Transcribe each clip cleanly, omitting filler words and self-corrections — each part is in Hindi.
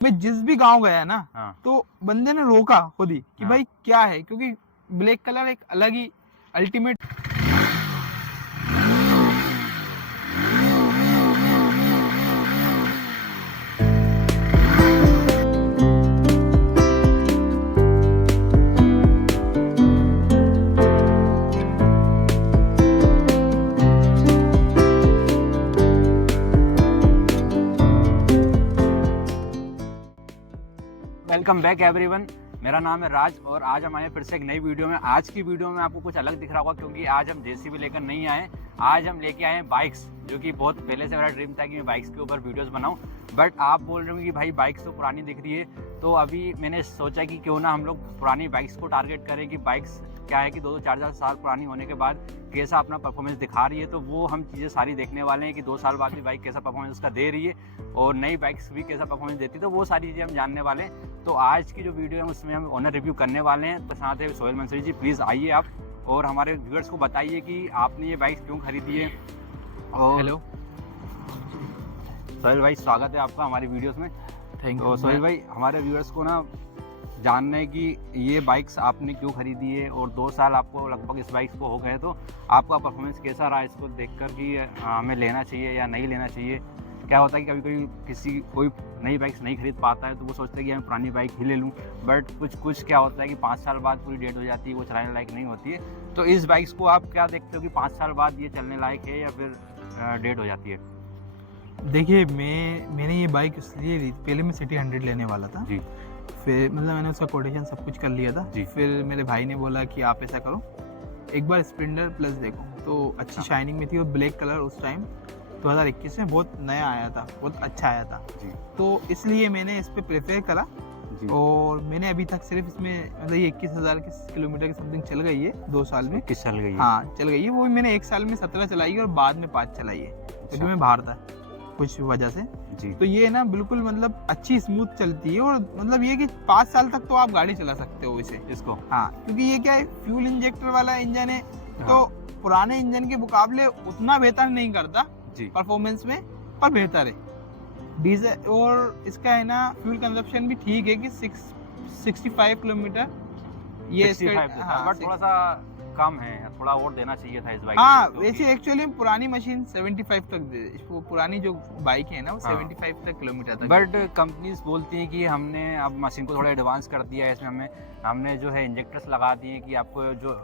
मैं जिस भी गांव गया ना, हाँ। तो बंदे ने रोका खुद ही कि हाँ। भाई क्या है, क्योंकि ब्लैक कलर एक अलग ही अल्टीमेट। वेलकम बैक एवरीवन, मेरा नाम है राज और आज हम आए फिर से एक नई वीडियो में। आज की वीडियो में आपको कुछ अलग दिख रहा होगा क्योंकि आज हम जेसीबी लेकर नहीं आए। आज हम लेके आए हैं बाइक्स, जो कि बहुत पहले से मेरा ड्रीम था कि मैं बाइक्स के ऊपर वीडियोस बनाऊं। बट आप बोल रहे हो कि भाई बाइक्स तो पुरानी दिख रही है, तो अभी मैंने सोचा कि क्यों ना हम लोग पुरानी बाइक्स को टारगेट करें कि बाइक्स क्या है कि 2-4 साल पुरानी होने के बाद कैसा अपना परफॉर्मेंस दिखा रही है। तो वो हम चीज़ें सारी देखने वाले हैं कि 2 साल बाद भी बाइक कैसा परफॉर्मेंस उसका दे रही है और नई बाइक्स भी कैसा परफॉर्मेंस देती है, तो वो सारी चीज़ें हम जानने वाले हैं। तो आज की जो वीडियो है उसमें हम ओनर रिव्यू करने वाले हैं। तो साथ है सोहेल मंसूरी जी, प्लीज़ आइए आप और हमारे व्यूअर्स को बताइए कि आपने ये बाइक क्यों खरीदी है। और हेलो सोहेल भाई, स्वागत है आपका हमारी वीडियोस में। थैंक तो यू सोहेल भाई, हमारे व्यूअर्स को ना जानना है कि ये बाइक्स आपने क्यों खरीदी है और 2 साल आपको लगभग इस बाइक्स को हो गए, तो आपका परफॉर्मेंस कैसा रहा इसको देखकर कि हमें लेना चाहिए या नहीं लेना चाहिए। क्या होता है कि कभी कभी कोई नई बाइक्स नहीं खरीद पाता है तो वो सोचते हैं कि मैं पुरानी बाइक ही ले लूँ, बट कुछ क्या होता है कि 5 साल बाद पूरी डेट हो जाती है, वो चलाने लायक नहीं होती है। तो इस बाइक्स को आप क्या देखते हो कि 5 साल बाद ये चलने लायक है या फिर डेट हो जाती है? देखिए, मैंने ये बाइक इसलिए ली, पहले मैं सिटी 100 लेने वाला था जी। फिर मतलब मैंने उसका कोटेशन सब कुछ कर लिया था जी। फिर मेरे भाई ने बोला कि आप ऐसा करो, एक बार स्प्लेंडर प्लस देखो। तो अच्छी शाइनिंग में थी और ब्लैक कलर उस टाइम 2021 में बहुत नया आया था, बहुत अच्छा आया था जी। तो इसलिए मैंने इस पर प्रेफर करा। जी। और मैंने अभी तक सिर्फ इसमें मतलब ये 21,000 किलोमीटर की समथिंग चल गई है 2 साल में। किस चल गई है? हाँ चल गई है, वो भी मैंने 1 साल में 17 चलाई है और बाद में 5 चलाई है क्योंकि मैं बाहर था कुछ वजह से। जी। तो ये ना बिल्कुल मतलब अच्छी स्मूथ चलती है और मतलब ये कि 5 साल तक तो आप गाड़ी चला सकते हो इसे, इसको। हाँ क्योंकि ये क्या है, फ्यूल इंजेक्टर वाला इंजन है। हाँ। तो पुराने इंजन के मुकाबले उतना बेहतर नहीं करता जी। परफॉर्मेंस में, पर बेहतर है डीजल। और इसका है ना फ्यूल कंजप्शन भी ठीक है कि 65 किलोमीटर ये 65 इसका। हाँ, बट थोड़ा सा कम है, थोड़ा और देना चाहिए था इस बाइक हाँ को, वैसे एक्चुअली पुरानी मशीन 75 तक दे, वो पुरानी जो बाइक है ना वो हाँ। 75 तक किलोमीटर तक। बट कंपनीज बोलती हैं कि हमने अब मशीन को थोड़ा एडवांस कर दिया है, इसमें हमने जो है इंजेक्टर्स लगा दिए हैं कि आपको जो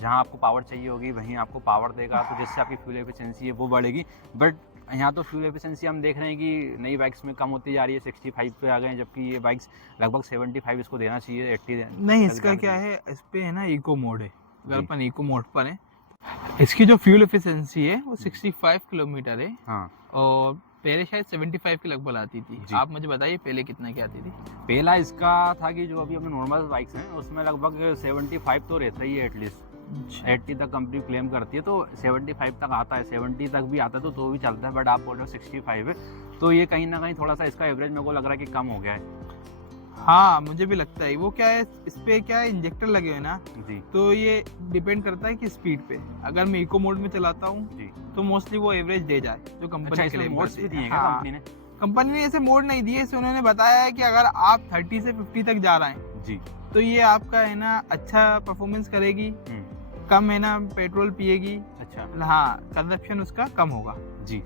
जहाँ आपको पावर चाहिए होगी वहीं आपको पावर देगा, तो जिससे आपकी फ्यूल एफिशिएंसी है वो बढ़ेगी। बट यहाँ तो फ्यूल एफिशिएंसी हम देख रहे हैं कि नई बाइक्स में कम होती जा रही है, 65 पे आ गए हैं, जबकि ये बाइक्स लगभग 75 इसको देना चाहिए, 80 नहीं, इसका क्या है, इस पे है ना इको मोड है। अगर जी। अपन इको मोड पर है, इसकी जो फ्यूल एफिशिएंसी है वो 65 किलोमीटर है। हाँ। और पहले शायद 75 के लगभग आती थी। जी। आप मुझे बताइए पहले कितना की आती थी? पहला इसका था कि जो अभी अपने नॉर्मल बाइक्स हैं उसमें लगभग 75 तो रहता ही है एटलीस्ट। 80 तक कंपनी क्लेम करती है, तो 75 तक आता है, 70 तक भी आता है तो भी चलता है। बट आप बोल रहे हो 65 है, तो ये कहीं ना कहीं थोड़ा सा इसका एवरेज मेरे को लग रहा है कि कम हो गया है। हाँ मुझे भी लगता है। वो क्या है, इस पे क्या है, इंजेक्टर लगे हुए ना, जी। तो ये डिपेंड करता है कि स्पीड पे। अगर मैं इको मोड में चलाता हूँ जी। तो मोस्टली वो एवरेज दे जाए जो अच्छा, कंपनी इसमें क्लेम मोड्स करती भी दिए है। हैं क्या हाँ, कंपनी ने? कंपनी ने ऐसे मोड नहीं दिए, इसे उन्होंने बताया है कि अगर आप 30 से 50 तक जा रहे हैं जी। तो ये आपका है ना अच्छा परफॉर्मेंस करेगी, कम है ना पेट्रोल पिएगी। अच्छा। हाँ, कंजप्शन उसका कम होगा। जी।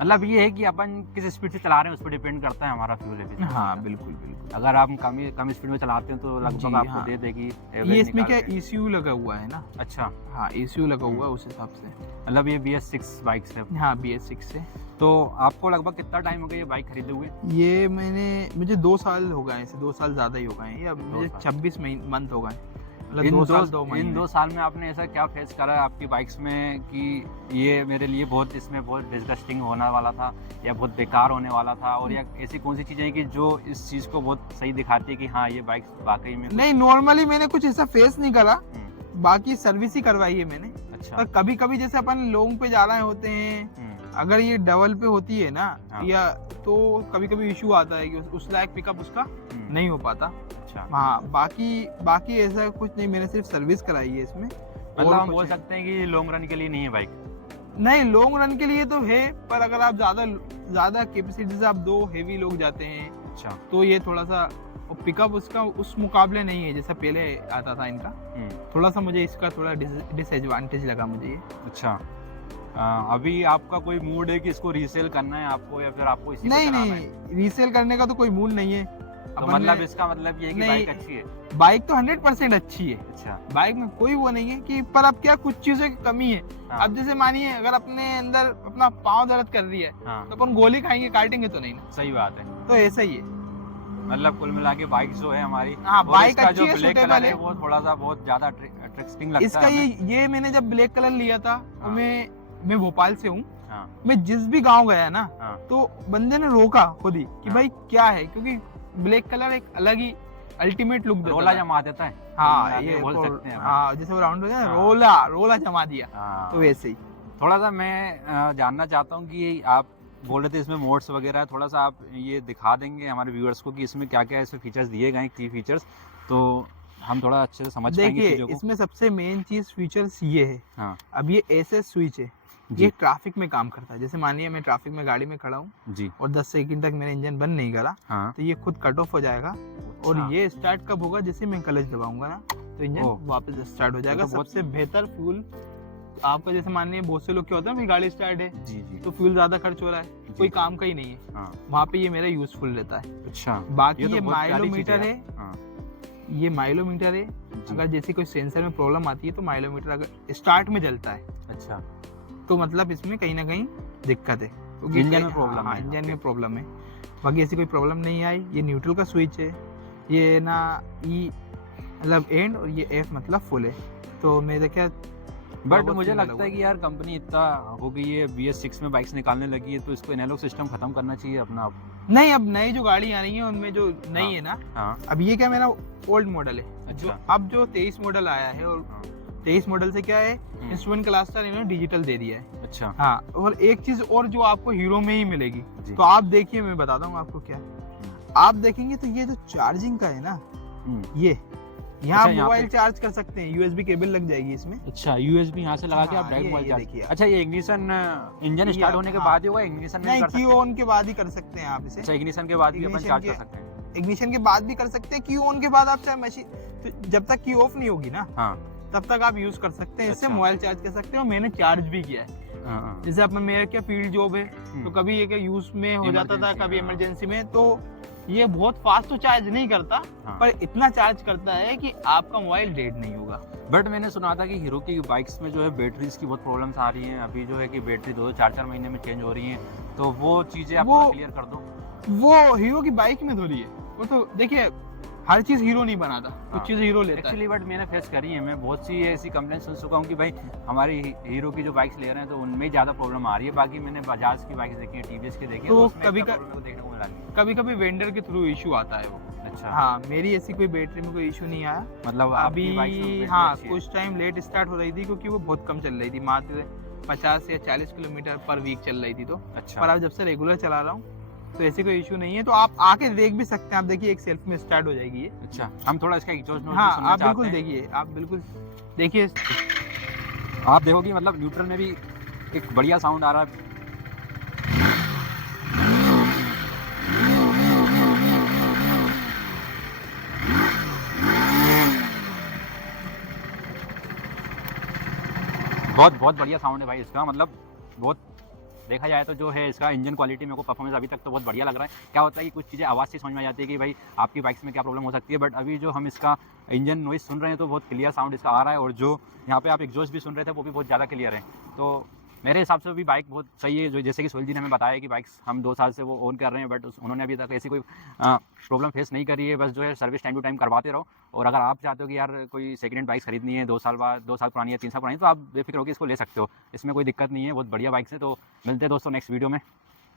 मतलब ये है कि अपन किस स्पीड से चला रहे हैं उस पर डिपेंड करता है हमारा फ्यूल एफिशिएंसी। हाँ बिल्कुल बिल्कुल। अगर आप कम स्पीड में चलाते हैं तो जी, लगभग आपको हाँ। दे देगी ये एवरेज इसमें क्या निकाल के। ECU लगा हुआ है ना। अच्छा। हाँ ECU लगा हुआ है उस हिसाब से। मतलब ये BS6 बाइक्स है। हाँ BS6 से। तो आपको लगभग कितना टाइम हो गया ये बाइक खरीदे हुए? ये मुझे 2 साल हो गए हैं, 2 साल ज़्यादा ही हो गए हैं। अब मुझे 26 मंथ हो गए, मतलब 2 साल 2 महीने। इन 2 साल में आपने ऐसा क्या फेस करा है आपकी बाइक्स में कि ये मेरे लिए इसमें बहुत डिस्गस्टिंग होने वाला था या बहुत बेकार होने वाला था, और या ऐसी कौन सी चीज़ें हैं कि जो इस चीज़ को बहुत सही दिखाती है कि हाँ ये बाइक वाकई में नहीं, नॉर्मली मैंने कुछ ऐसा फेस नहीं करा, बाकी सर्विस ही करवाई है मैंने। अच्छा। पर कभी कभी जैसे अपन लॉन्ग पे जा रहे होते हैं, अगर ये डबल पे होती है ना, हाँ। या तो कभी कभी इशू आता है कि उस लायक पिकअप उसका नहीं हो पाता। अच्छा। हाँ बाकी ऐसा कुछ नहीं, मैंने सिर्फ सर्विस कराई है इसमें। मतलब हम बोल सकते हैं कि लॉन्ग रन के लिए नहीं है बाइक? नहीं, लॉन्ग रन के लिए तो है, पर अगर आप ज़्यादा कैपेसिटी से आप 2 हेवी लोग जाते हैं अच्छा। तो ये थोड़ा सा पिकअप उसका उस मुकाबले नहीं है जैसा पहले आता था इनका। थोड़ा सा मुझे इसका थोड़ा डिसएडवांटेज लगा मुझे ये। अच्छा। अभी आपका कोई मूड है कि इसको रीसेल करना है आपको, या फिर आपको इसी को नहीं चलाना है? नहीं, रीसेल करने का तो कोई मूड नहीं है। तो अपन मतलब ने- इसका मतलब ये है कि नहीं, बाइक अच्छी है। बाइक तो 100% अच्छी है, अच्छा। बाइक में कोई वो नहीं है कि, पर अब क्या कुछ चीज़ों की कमी है। हाँ। अब जैसे मानिए अगर अपने अंदर अपना पाँव दर्द कर रही है हाँ, तो अपन गोली खाएंगे, काटेंगे तो नहीं ना। सही बात है। तो ऐसा ही है। मतलब कुल मिला के बाइक जो है हमारी, हाँ, और बाइक इसका जो अच्छी है, ब्लैक suitable कलर है है। वो थोड़ा सा बहुत ज्यादा अट्रैक्टिंग लगता इसका है हमें। ये मैंने जब ब्लैक कलर लिया था तो हाँ। मैं भोपाल से हूँ। हाँ। मैं जिस भी गांव गया ना हाँ। तो बंदे ने रोका खुद ही कि हाँ। भाई क्या है, क्योंकि ब्लैक कलर एक अलग ही अल्टीमेट लुक देता रोला था। जमा देता है। हाँ, ये ये बोल सकते हैं। हाँ, जैसे वो राउंड हो जाए ना, हाँ। रोला जमा दिया, हाँ। तो वैसे ही। थोड़ा सा मैं जानना चाहता हूँ कि आप बोल रहे थे इसमें मोड्स वगैरह, थोड़ा सा आप ये दिखा देंगे हमारे व्यूअर्स को कि इसमें क्या क्या इसमें फीचर्स दिए गए हैं, की फीचर्स, तो हम थोड़ा अच्छे से समझ पाएंगे देखिए चीज़ों को। इसमें सबसे मेन चीज फीचर्स ये है। हाँ अब ये एसएस स्विच है, जी। ये ट्रैफिक में काम करता है। जैसे मानिए मैं ट्रैफिक में गाड़ी में खड़ा हूँ जी। और 10 सेकंड तक मेरा इंजन बंद नहीं करा हाँ। तो ये खुद कट ऑफ हो जाएगा। और अच्छा। ये स्टार्ट कब होगा, जैसे मैं क्लच दबाऊंगा ना तो इंजन ओह। वापस स्टार्ट हो जाएगा। तो बहुत- सबसे बेहतर फ्यूल आपका, जैसे मानिए बहुत से लोग क्या होता है, मेरी गाड़ी स्टार्ट है जी जी। तो फ्यूल ज्यादा खर्च हो रहा है, जी। कोई काम का ही नहीं है, हाँ। वहाँ पे ये मेरा यूजफुल रहता है। अच्छा। बाकी ये तो ये बहुत प्यारी चीज़ माइलोमीटर है, हाँ। ये माइलोमीटर है। जी। अगर जैसे कोई सेंसर में प्रॉब्लम आती है तो माइलोमीटर अगर स्टार्ट में जलता है अच्छा। तो मतलब इसमें कहीं ना कहीं दिक्कत है, क्योंकि इंजन में प्रॉब्लम हाँ, है। इंजन में प्रॉब्लम है। बाकी ऐसी कोई प्रॉब्लम नहीं आई। ये न्यूट्रल का स्विच है, ये ना ई मतलब एंड और ये एफ मतलब फुल है। तो मैं देखा बट बहुत मुझे सिंगल लगता है कि यार कंपनी इतना हो गई है, BS6 में बाइक्स निकालने लगी है, तो इसको एनालॉग सिस्टम खत्म करना चाहिए अपना आप। नहीं, अब नई जो गाड़ी आ रही है उनमें जो नई हाँ। है ना, हाँ। अब ये क्या मेरा ओल्ड मॉडल है। अच्छा। जो अब जो 23 मॉडल आया है, और हाँ। 23 मॉडल से क्या है, इंस्ट्रूमेंट क्लस्टर इन्होंने डिजिटल दे दिया है। अच्छा। हाँ, और एक चीज और जो आपको हीरो में ही मिलेगी, जी। तो आप देखिए मैं बताता हूँ आपको क्या। आप देखेंगे तो ये जो चार्जिंग का है ना, ये यहाँ अच्छा, यहाँ मोबाइल पे- चार्ज कर सकते हैं, यूएसबी केबल लग जाएगी इसमें। अच्छा, USB यहाँ से लगा के आप हाँ, डायरेक्ट ये मोबाइल चार्ज। देखिए आप। अच्छा, ये इग्निशन इंजन ये स्टार्ट आप- होने के हाँ। बाद ही होगा, इग्निशन में भी नहीं, कर की सकते हैं? ऑन के बाद ही कर सकते हैं आप इसे। अच्छा, इग्निशन के बाद भी अपन Ignition चार्ज कर के- सकते हैं। इग्निशन के बाद भी कर सकते हैं, की ऑन के बाद आप चाहे मशीन, तो जब तक की ऑफ नहीं होगी ना हाँ। तब तक आप यूज कर सकते हैं। इससे अच्छा। मोबाइल चार्ज कर सकते हैं, और मैंने चार्ज भी किया है। हाँ, हाँ। जैसे अपना मेरा क्या फील्ड जॉब है, तो कभी ये क्या यूज में हो जाता था, Emergency, कभी हाँ। इमरजेंसी में, तो ये बहुत फास्ट तो चार्ज नहीं करता, हाँ। पर इतना चार्ज करता है कि आपका मोबाइल डेड नहीं होगा। बट मैंने सुना था कि हीरो की बाइक्स में जो है बैटरीज की बहुत प्रॉब्लम्स आ रही हैं अभी, जो है कि बैटरी 2-2 4-4 महीने में चेंज हो रही हैं, तो वो चीज़ें आप वो- क्लियर कर दो। वो हीरो की बाइक में थोड़ी है, वो तो देखिए हर चीज हीरो नहीं बनाता, कुछ हाँ। चीज हीरो लेता है। एक्चुअली बट मैंने फेस करी है, मैं बहुत सी ऐसी कंप्लेंट सुन चुका हूँ कि भाई हमारी हीरो की जो बाइक्स ले रहे हैं तो उनमें ही ज़्यादा प्रॉब्लम आ रही है। बाकी मैंने बजाज की बाइक्स देखी है, TVS की देखी है, तो उसमें कभी इतना का- problem मेरे को देखने को मिला नहीं। कभी कभी वेंडर के थ्रू इशू आता है वो। अच्छा। हाँ, मेरी ऐसी कोई बैटरी में कोई इशू नहीं आया मतलब अभी। आपकी बाइक्स में बैटरी हाँ, अच्छी है। कुछ टाइम लेट स्टार्ट हो रही थी क्योंकि वो बहुत कम चल रही थी, मात्र 50 या 40 किलोमीटर पर वीक चल रही थी। तो अच्छा। पर अब जब से रेगुलर चला रहा हूँ तो ऐसी कोई इशू नहीं है। तो आप आके देख भी सकते हैं, आप देखिए एक सेल्फ में स्टार्ट हो जाएगी ये। अच्छा, हम थोड़ा इसका एग्जॉस्ट नोट हाँ, सुनना आप चाहते बिल्कुल हैं। देखिए, आप बिल्कुल देखिए। आप देखो कि मतलब न्यूट्रल में भी एक बढ़िया साउंड आ रहा है। बहुत बहुत बढ़िया साउंड है भाई इसका, मतलब बहुत देखा जाए तो जो है इसका इंजन क्वालिटी मेरे को परफॉर्मेंस अभी तक तो बहुत बढ़िया लग रहा है। क्या होता है कि कुछ चीज़ें आवाज़ से समझ में आ जाती है कि भाई आपकी बाइक्स में क्या प्रॉब्लम हो सकती है, बट अभी जो हम इसका इंजन नॉइस सुन रहे हैं तो बहुत क्लियर साउंड इसका आ रहा है, और जो यहाँ पे आप एग्जॉस्ट भी सुन रहे थे वो भी बहुत ज़्यादा क्लियर है। तो मेरे हिसाब से भी बाइक बहुत सही है। जो जैसे कि सोहेल जी ने हमें बताया कि बाइक्स हम 2 साल से वो ओन कर रहे हैं, बट उन्होंने अभी तक ऐसी कोई प्रॉब्लम फेस नहीं करी है। बस जो है सर्विस टाइम टू टाइम करवाते रहो, और अगर आप चाहते हो कि यार कोई सेकंड हैंड बाइक खरीदनी है 2 साल बाद, 2 साल पुरानी है, 3 साल पुरानी, तो आप बेफिक्र होकर इसको ले सकते हो, इसमें कोई दिक्कत नहीं है, बहुत बढ़िया बाइक्स है। तो मिलते हैं दोस्तों नेक्स्ट वीडियो में।